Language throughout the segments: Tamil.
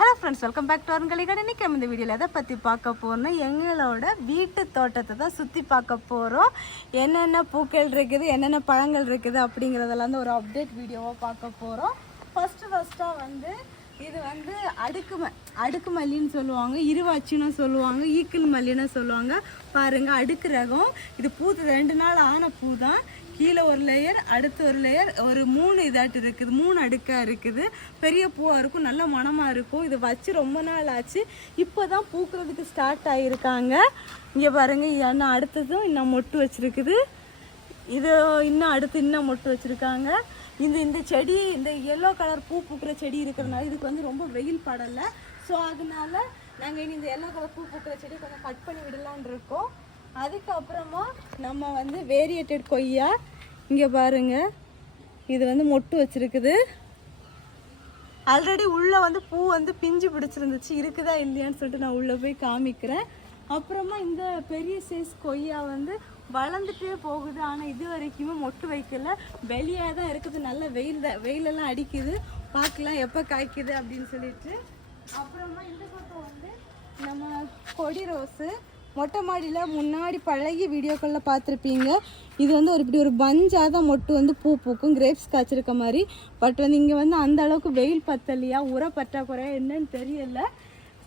Hello friends, welcome back to அருங்கலி கடை. இன்றைக்கி நம்ம இந்த வீடியோவில் எதை பற்றி பார்க்க போகிறோம்னா, எங்களோட வீட்டு தோட்டத்தை தான் சுற்றி பார்க்க போகிறோம். என்னென்ன பூக்கள் இருக்குது, என்னென்ன பழங்கள் இருக்குது அப்படிங்கிறதெல்லாம் வந்து ஒரு அப்டேட் வீடியோவாக பார்க்க போகிறோம். ஃபஸ்ட்டாக வந்து இது வந்து அடுக்கு மல்லின்னு சொல்லுவாங்க, இருவாச்சின்னு சொல்லுவாங்க, ஈக்கிள் மல்லின்னு சொல்லுவாங்க. பாருங்கள், அடுக்கு ரகம். இது பூத்து 2 நாள் ஆன பூ தான். கீழே ஒரு லேயர், அடுத்து ஒரு லேயர், ஒரு 3 இதாட்டு இருக்குது, 3 அடுக்காக இருக்குது. பெரிய பூவாக இருக்கும், நல்ல மணமாக இருக்கும். இது வச்சு ரொம்ப நாள் ஆச்சு, இப்போ தான் பூக்கிறதுக்கு ஸ்டார்ட் ஆகியிருக்காங்க. இங்கே பாருங்கள், இன்னும் அடுத்ததும் இன்னும் மொட்டு வச்சுருக்குது. இது இன்னும் அடுத்து இன்னும் மொட்டு வச்சுருக்காங்க. இந்த செடி, இந்த எல்லோ கலர் பூ பூக்கிற செடி இருக்கிறதுனால இதுக்கு வந்து ரொம்ப வெயில் படலை. ஸோ அதனால நாங்கள் இனி இந்த எல்லோ கலர் பூ பூக்கிற செடி கொஞ்சம் கட் பண்ணி விடலான் இருக்கோம். அதுக்கப்புறமா நம்ம வந்து வேரியேட்டட் கொய்யா, இங்கே பாருங்கள், இது வந்து மொட்டு வச்சுருக்குது. ஆல்ரெடி உள்ளே வந்து பூ வந்து பிஞ்சு பிடிச்சிருந்துச்சு, இருக்குதா இல்லையான்னு சொல்லிட்டு நான் உள்ளே போய் காமிக்கிறேன். அப்புறமா இந்த பெரிய சைஸ் கொய்யா வந்து வளர்ந்துட்டே போகுது, ஆனால் இது வரைக்குமே மொட்டு வைக்கல, வெளியாக தான் இருக்குது. நல்ல வெயிலெல்லாம் அடிக்குது, பார்க்கலாம் எப்போ காய்க்குது அப்படின்னு சொல்லிட்டு. அப்புறமா இந்த பக்கம் வந்து நம்ம கொடி ரோஸு, மொட்டை மாடியில் முன்னாடி பழகி வீடியோக்களில் பார்த்துருப்பீங்க. இது வந்து இப்படி ஒரு பஞ்சாக தான் மொட்டு வந்து பூ பூக்கும், கிரேப்ஸ் காய்ச்சிருக்க மாதிரி. பட் வந்து இங்கே வந்து அந்த அளவுக்கு வெயில் பத்தலையா, உர பற்றாக்குறையா என்னன்னு தெரியல.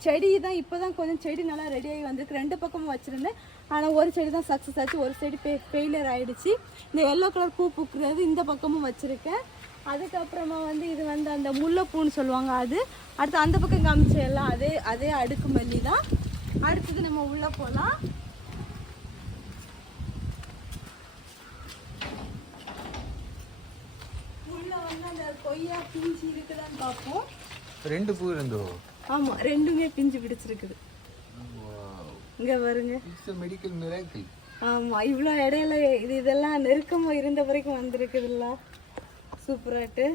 செடி தான் இப்போ தான் கொஞ்சம் செடி நல்லா ரெடியாகி வந்திருக்கு. 2 பக்கமும் வச்சுருந்தேன், ஆனால் ஒரு செடி தான் சக்ஸஸ் ஆச்சு, ஒரு செடி ஃபெயிலியர் ஆகிடுச்சு. இந்த எல்லோ கலர் பூ பூக்குறது இந்த பக்கமும் வச்சுருக்கேன். அதுக்கப்புறமா வந்து இது வந்து அந்த முல்லைப்பூன்னு சொல்லுவாங்க, அது அடுத்து அந்த பக்கம் காமிச்செல்லாம் அதே அடுக்கு மல்லி தான். அடுத்தது நம்ம உள்ளே போகலாம். உள்ளே வந்து அந்த கொய்யா பிஞ்சு இருக்குதான்னு பார்ப்போம். 2 பூ இருந்தோ? ஆமாம், 2மே பிஞ்சு பிடிச்சிருக்குது. இங்கே பாருங்க, மெடிக்கல் மிராக்கிள். ஆமாம், இவ்வளோ இடையில இதெல்லாம் நெருக்கமாக இருந்த வரைக்கும் வந்திருக்குதுல்ல, சூப்பராட்டு.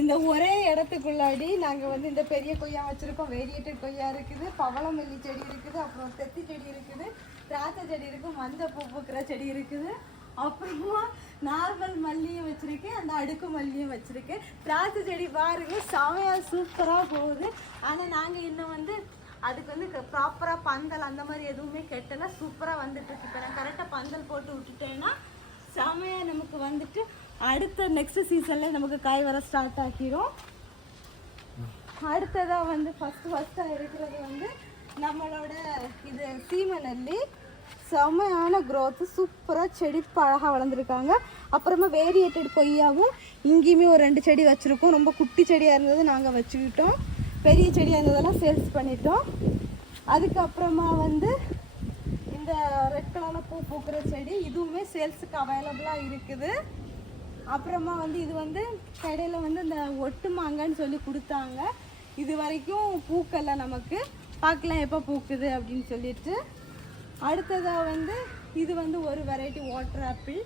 இந்த ஒரே இடத்துக்குள்ளாடி நாங்கள் வந்து இந்த பெரிய கொய்யா வச்சுருக்கோம், வேரியேட்டட் கொய்யா இருக்குது, பவளமல்லி செடி இருக்குது, அப்புறம் தெத்தி செடி இருக்குது, திராட்சை செடி இருக்குது, மஞ்சள் பூ பூக்கிற செடி இருக்குது, அப்புறமா நார்மல் மல்லியும் வச்சுருக்கேன், அந்த அடுக்கு மல்லியும் வச்சுருக்கேன். திராட்சை செடி பாருங்க, செமையாக சூப்பராக போகுது. ஆனால் நாங்கள் இன்னும் வந்து அதுக்கு வந்து ப்ராப்பராக பந்தல் அந்த மாதிரி எதுவுமே கெட்டலை, சூப்பராக வந்துட்டுருக்கு. இப்போ நான் கரெக்டாக பந்தல் போட்டு விட்டுட்டேன்னா செமையாக நமக்கு வந்துட்டு அடுத்த நெக்ஸ்ட் சீசனில் நமக்கு காய் வர ஸ்டார்ட் ஆகிரும். அடுத்ததாக வந்து ஃபஸ்ட்டாக இருக்கிறது வந்து நம்மளோட இது சீமநல்லி, செமையான க்ரோத்து, சூப்பராக செடி அழகாக வளர்ந்துருக்காங்க. அப்புறமா வேரியேட்டட் கொய்யாவும் இங்கேயுமே ஒரு 2 செடி வச்சுருக்கோம். ரொம்ப குட்டி செடியாக இருந்தது நாங்கள் வச்சுக்கிட்டோம், பெரிய செடியாக இருந்ததெல்லாம் சேல்ஸ் பண்ணிட்டோம். அதுக்கப்புறமா வந்து இந்த ரெட் கலரில் பூ பூக்கிற செடி, இதுவுமே சேல்ஸுக்கு அவைலபிளாக இருக்குது. அப்புறமா வந்து இது வந்து கடையில் வந்து இந்த ஒட்டு மாங்கன்னு சொல்லி கொடுத்தாங்க, இது வரைக்கும் பூக்கலை, நமக்கு பார்க்கலாம் எப்போ பூக்குது அப்படின்னு சொல்லிட்டு. அடுத்ததாக வந்து இது வந்து ஒரு வெரைட்டி வாட்டர் ஆப்பிள்.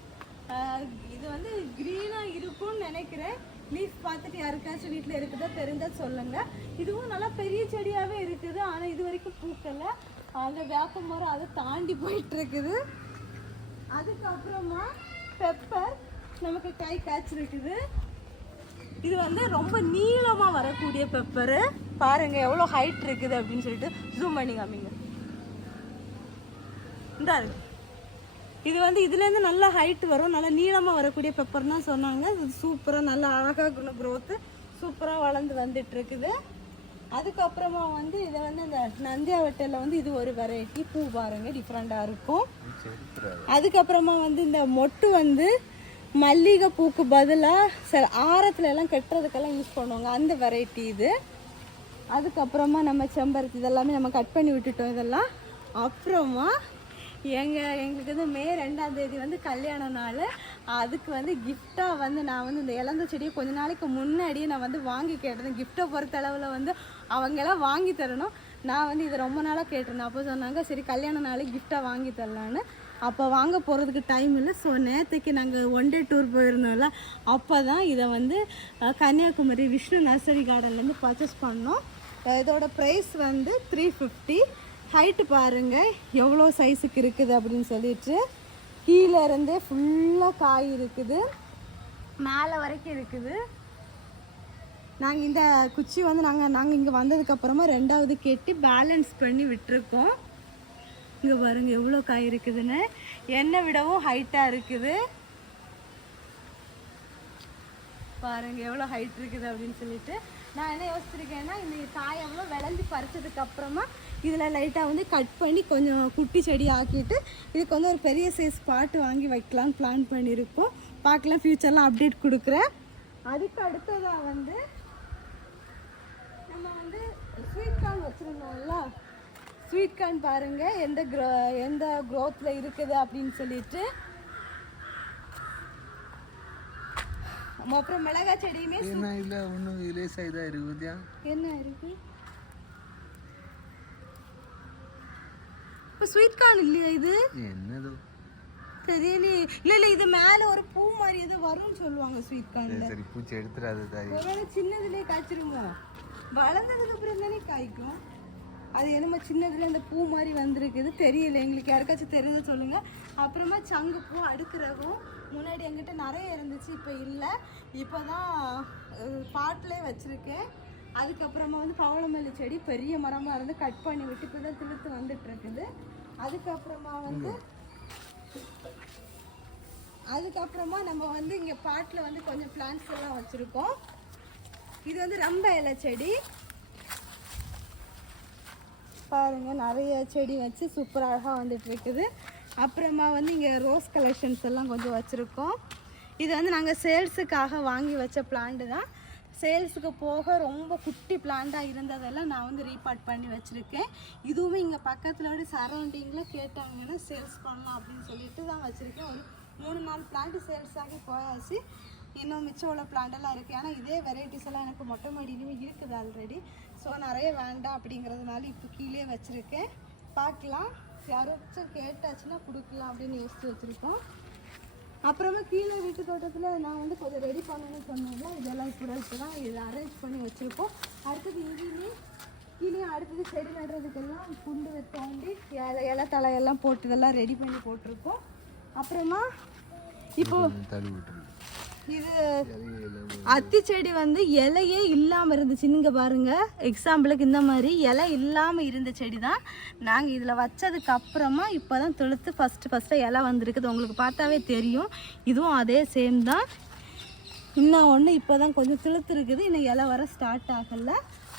இது வந்து க்ரீனாக இருக்கும்னு நினைக்கிறேன். லீஃப் பார்த்துட்டு யாருக்காச்சும் வீட்டில் இருக்குதா தெரிஞ்சால் சொல்லுங்கள். இதுவும் நல்லா பெரிய செடியாகவே இருக்குது, ஆனால் இது வரைக்கும் பூக்கலை. அந்த வேப்ப மரம் அதை தாண்டி போயிட்டுருக்குது. அதுக்கப்புறமா பெப்பர் நமக்கு காய்ச்சிருக்குது. இது வந்து ரொம்ப நீளமாக வரக்கூடிய பெப்பரு. பாருங்கள் எவ்வளோ ஹைட் இருக்குது அப்படின்னு சொல்லிட்டு ஜூம் பண்ணி காமிங்க. இந்த இது வந்து இதுலேருந்து நல்லா ஹைட் வரும், நல்லா நீளமாக வரக்கூடிய பெப்பர் தான் சொன்னாங்க. இது சூப்பராக நல்லா அழகாக க்ரோத்து சூப்பராக வளர்ந்து வந்துட்டுருக்குது. அதுக்கப்புறமா வந்து இதை வந்து இந்த நந்தியாவட்டையில் வந்து இது ஒரு வெரைட்டி பூ பாருங்கள், டிஃப்ரெண்ட்டாக இருக்கும். அதுக்கப்புறமா வந்து இந்த மொட்டு வந்து மல்லிகை பூக்கு பதிலாக சில ஆரத்துல எல்லாம் கட்டுறதுக்கெல்லாம் யூஸ் பண்ணுவாங்க, அந்த வெரைட்டி இது. அதுக்கப்புறமா நம்ம செம்பருத்தி இதெல்லாமே நம்ம கட் பண்ணி விட்டுட்டோம் இதெல்லாம். அப்புறமா எங்களுக்கு வந்து மே 2ஆம் தேதி வந்து கல்யாண நாள். அதுக்கு வந்து கிஃப்டாக வந்து நான் வந்து இந்த இலந்த செடியை கொஞ்ச நாளைக்கு முன்னாடியே நான் வந்து வாங்கி கேட்டிருந்தேன். கிஃப்டை பொறுத்தளவில் வந்து அவங்கெல்லாம் வாங்கி தரணும், நான் வந்து இதை ரொம்ப நாளாக கேட்டிருந்தேன். அப்போ சொன்னாங்க சரி கல்யாண நாளைக்கு கிஃப்டாக வாங்கி தரலான்னு. அப்போ வாங்க போகிறதுக்கு டைம் இல்லை. ஸோ நேற்றுக்கு நாங்கள் 1 டே டூர் போயிருந்தோம்ல, அப்போ தான் இதை வந்து கன்னியாகுமரி விஷ்ணு நர்சரி கார்டன்லேருந்து பர்ச்சேஸ் பண்ணோம். இதோட ப்ரைஸ் வந்து 350. ஹைட்டு பாருங்கள் எவ்வளோ சைஸுக்கு இருக்குது அப்படின்னு சொல்லிட்டு. கீழே இருந்தே ஃபுல்லாக காய் இருக்குது, மேலே வரைக்கும் இருக்குது. நாங்கள் இந்த குச்சி வந்து நாங்கள் இங்கே வந்ததுக்கப்புறமா 2வது கெட்டி பேலன்ஸ் பண்ணி விட்டுருக்கோம். இங்கே பாருங்க எவ்வளோ காய் இருக்குதுன்னு. என்னை விடவும் ஹைட்டாக இருக்குது பாருங்க, எவ்வளோ ஹைட் இருக்குது அப்படின்னு சொல்லிட்டு. நான் என்ன யோசிச்சிருக்கேன்னா, இந்த காய் எவ்வளோ விளைஞ்சி பறிச்சதுக்கு அப்புறமா இதில் லைட்டாக வந்து கட் பண்ணி கொஞ்சம் குட்டி செடி ஆக்கிட்டு இதுக்கு வந்து ஒரு பெரிய சைஸ் பாட்டு வாங்கி வைக்கலான்னு பிளான் பண்ணியிருக்கோம். பார்க்கலாம், ஃப்யூச்சர்லாம் அப்டேட் கொடுக்குறேன். அதுக்கு அடுத்ததாக வந்து நம்ம வந்து ஸ்வீட் கார்ன் வச்சுருந்தோம்ல, ஸ்வீட் கார்ன் பாருங்கள் எந்த க்ரோத்தில் இருக்குது அப்படின்னு சொல்லிட்டு. அப்புறம் மிளகாய் செடியுமே என்ன இல்ல ஒன்னும் லேசா இதா இருக்குதியா? என்ன இருக்கு? இப்போ ஸ்வீட் கார்ன் இல்லையா இது? என்னதோ தெரியலையே. இல்லை இது மேலே ஒரு பூ மாதிரி இது வரும்னு சொல்லுவாங்க ஸ்வீட் கார்னில். சரி, பூச்சி எடுத்துறாத தாய். ஒருவேளை சின்னதுலேயே காய்ச்சிருமோ? வளர்ந்ததுக்கு அப்புறம் தானே காய்க்கும். அது என்னமோ சின்னதுல இந்த பூ மாதிரி வந்திருக்குது, தெரியல. எங்களுக்கு யாருக்காச்சும் தெரிஞ்ச சொல்லுங்க. அப்புறமா சங்கு பூ அடுக்கிறவும் முன்னாடி எங்கிட்ட நிறைய இருந்துச்சு, இப்போ இல்லை. இப்போ தான் பாட்டிலே வச்சுருக்கேன். அதுக்கப்புறமா வந்து பவளமல்லி செடி பெரிய மரமாக இருந்து கட் பண்ணி விட்டு இப்போ தான் திழுத்து வந்துட்டு இருக்குது. அதுக்கப்புறமா நம்ம வந்து இங்கே பாட்டில் வந்து கொஞ்சம் பிளான்ட்ஸ் எல்லாம் வச்சுருக்கோம். இது வந்து ரொம்ப இலை செடி பாருங்க, நிறைய செடி வச்சு சூப்பர் அழகாக வந்துட்டு இருக்குது. அப்புறமா வந்து இங்கே ரோஸ் கலெக்ஷன்ஸ் எல்லாம் கொஞ்சம் வச்சுருக்கோம். இது வந்து நாங்கள் சேல்ஸுக்காக வாங்கி வச்ச பிளான்ட்டு தான். சேல்ஸுக்கு போக ரொம்ப குட்டி பிளான்ட்டாக இருந்ததெல்லாம் நான் வந்து ரீபார்ட் பண்ணி வச்சுருக்கேன். இதுவுமே இங்கே பக்கத்தில் சரௌண்டிங்கில் கேட்டாங்கன்னா சேல்ஸ் பண்ணலாம் அப்படின்னு சொல்லிட்டு தான் வச்சுருக்கேன். ஒரு 3-4 பிளான்ட்டு சேல்ஸ் ஆகி போயாச்சு. இன்னும் மிச்சம் உள்ள பிளான்ட்டெல்லாம் இருக்குது. ஆனால் இதே வெரைட்டிஸ் எல்லாம் எனக்கு மொட்டை மாடியிலுமே இருக்குது ஆல்ரெடி. ஸோ நிறைய வேண்டாம் அப்படிங்கிறதுனால இப்போ கீழே வச்சுருக்கேன். பார்க்கலாம், யாராச்சும் கேட்டாச்சுன்னா கொடுக்கலாம் அப்படின்னு யோசித்து வச்சுருக்கோம். அப்புறமா கீழே வீட்டு தோட்டத்தில் நான் வந்து கொஞ்சம் ரெடி பண்ணணும்னு சொன்னேன்ல, இதெல்லாம் இப்போ தான் இதை அரேஞ்ச் பண்ணி வச்சுருக்கோம். அடுத்தது இங்கேயுமே கீழே அடுத்தது செடி நடுறதுக்கெல்லாம் குண்டு தோண்டி இலை தலையெல்லாம் போட்டு இதெல்லாம் ரெடி பண்ணி போட்டிருக்கோம். அப்புறமா இப்போ இது அத்தி செடி வந்து இலையே இல்லாமல் இருந்துச்சு. நீங்கள் பாருங்கள், எக்ஸாம்பிளுக்கு இந்த மாதிரி இலை இல்லாமல் இருந்த செடி தான் நாங்கள் இதில் வச்சதுக்கு அப்புறமா இப்போ தான் தொழுத்து ஃபஸ்ட்டு இலை வந்திருக்குது. உங்களுக்கு பார்த்தாவே தெரியும். இதுவும் அதே சேம் தான். இன்னும் ஒன்று இப்போ தான் கொஞ்சம் திழுத்து இருக்குது, இன்னும் இலை வர ஸ்டார்ட் ஆகலை.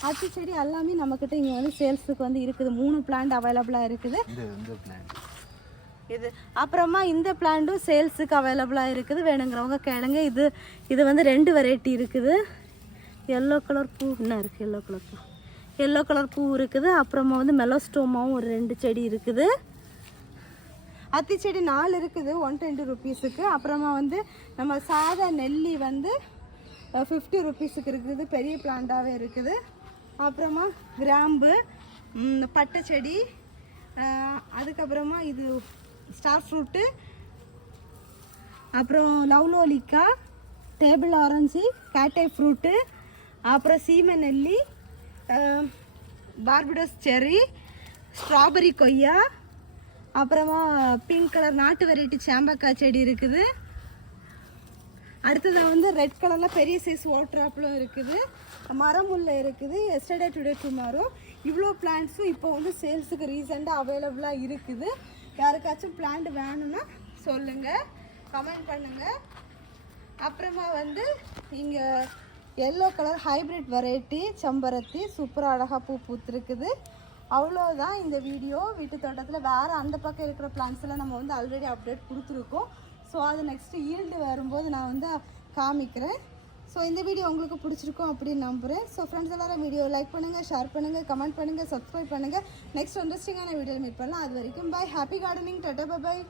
அத்தி செடி எல்லாமே நம்மக்கிட்ட இங்கே வந்து சேல்ஸுக்கு வந்து இருக்குது. 3 பிளான்ட் அவைலபிளாக இருக்குது. இது அப்புறமா இந்த பிளான்ட்டும் சேல்ஸுக்கு அவைலபிளாக இருக்குது, வேணுங்கிறவங்க கேளுங்க. இது வந்து 2 வெரைட்டி இருக்குது. எல்லோ கலர் பூ என்ன இருக்குது, எல்லோ கலர் பூ இருக்குது. அப்புறமா வந்து மெலோஸ்டோமாவும் ஒரு 2 செடி இருக்குது. அத்தி செடி 4 இருக்குது, 120 ருபீஸுக்கு. அப்புறமா வந்து நம்ம சாதா நெல்லி வந்து 50 ருபீஸுக்கு இருக்குது, பெரிய பிளான்ட்டாகவே இருக்குது. அப்புறமா கிராம்பு, பட்டை செடி, அதுக்கப்புறமா இது ஸ்டார் ஃப்ரூட்டு, அப்புறம் லவ்லோலிக்கா, டேபிள் ஆரஞ்சு, கேட்டை ஃப்ரூட்டு, அப்புறம் சீமை நெல்லி, பார்படோஸ் செர்ரி, ஸ்ட்ராபெரி கொய்யா, அப்புறமா பிங்க் கலர் நாட்டு வெரைட்டி சாம்பக்காய் செடி இருக்குது. அடுத்ததாக வந்து ரெட் கலரில் பெரிய சைஸ் வாட்டராப்பிலும் இருக்குது, மரமுல்லை இருக்குது, எஸ்டர்டே டுடே டுமாரோ. இவ்வளோ பிளான்ட்ஸும் இப்போ வந்து சேல்ஸுக்கு ரீசெண்டாக அவைலபிளாக இருக்குது. யாருக்காச்சும் பிளான்ட் வேணும்னா சொல்லுங்கள், கமெண்ட் பண்ணுங்கள். அப்புறமா வந்து இங்கே எல்லோ கலர் ஹைப்ரிட் வெரைட்டி செம்பருத்தி சூப்பராக அழகாக பூ பூத்துருக்குது. அவ்வளோதான் இந்த வீடியோ. வீட்டு தோட்டத்தில் வேறு அந்த பக்கம் இருக்கிற பிளான்ஸ் எல்லாம் நம்ம வந்து ஆல்ரெடி அப்டேட் கொடுத்துருக்கோம். ஸோ அது நெக்ஸ்ட்டு ஈல்டு வரும்போது நான் வந்து காமிக்கிறேன். ஸோ இந்த வீடியோ உங்களுக்கு பிடிச்சிருக்கும் அப்படின்னு நம்புகிறேன். ஸோ ஃப்ரெண்ட்ஸ் எல்லாரும் வீடியோ லைக் பண்ணுங்கள், ஷேர் பண்ணுங்கள், கமெண்ட் பண்ணுங்கள், சப்ஸ்கிரைப் பண்ணுங்கள். நெக்ஸ்ட் இன்ட்ரெஸ்டிங்கான வீடியோ மீட் பண்ணலாம். அது வரைக்கும் பாய். Happy gardening. டாடா, பாய்.